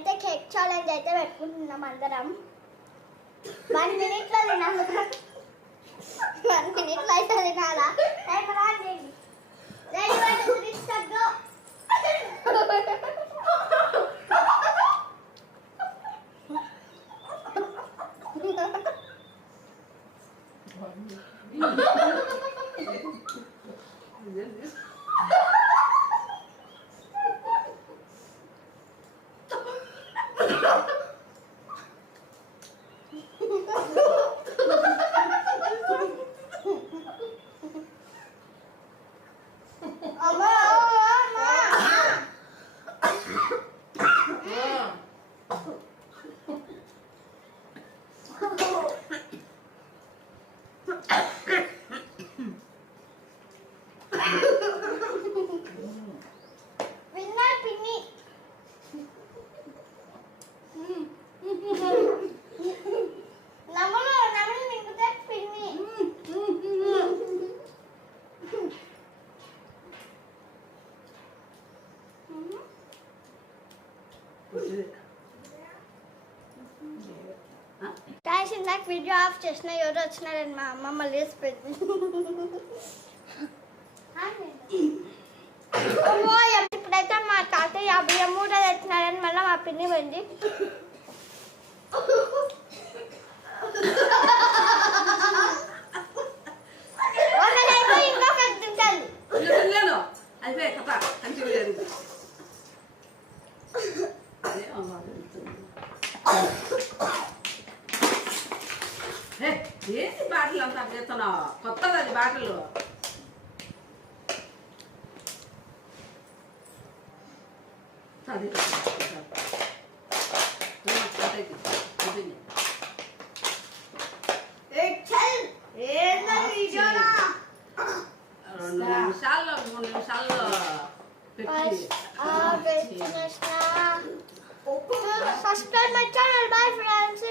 మేమైతే cake challenge అయితే పెట్టుకుంటున్నాం అందరం 1 మినిట్లో తినాలి 1 మినిట్లో అయితే తినాలా టైం రాండి రెడీ 1 2 3 స్టార్ట్ గో guys ఇందాక వీడియో ఆఫ్ చేసిన ఎవరు వచ్చినారని మా అమ్మ మళ్ళీ వేసి పెట్టి ఇప్పుడైతే మా తాతయ్య బియ్యం మూట తెచ్చినారని మళ్ళీ మా పిన్ని పోయింది ఇంకొక తింటాను ఏంటి బాటలు అంతా చేస్తున్నావు కొత్తగా అది బాటలు రెండు నిమిషాల్లో 3 నిమిషాల్లో subscribe my channel. Bye friends.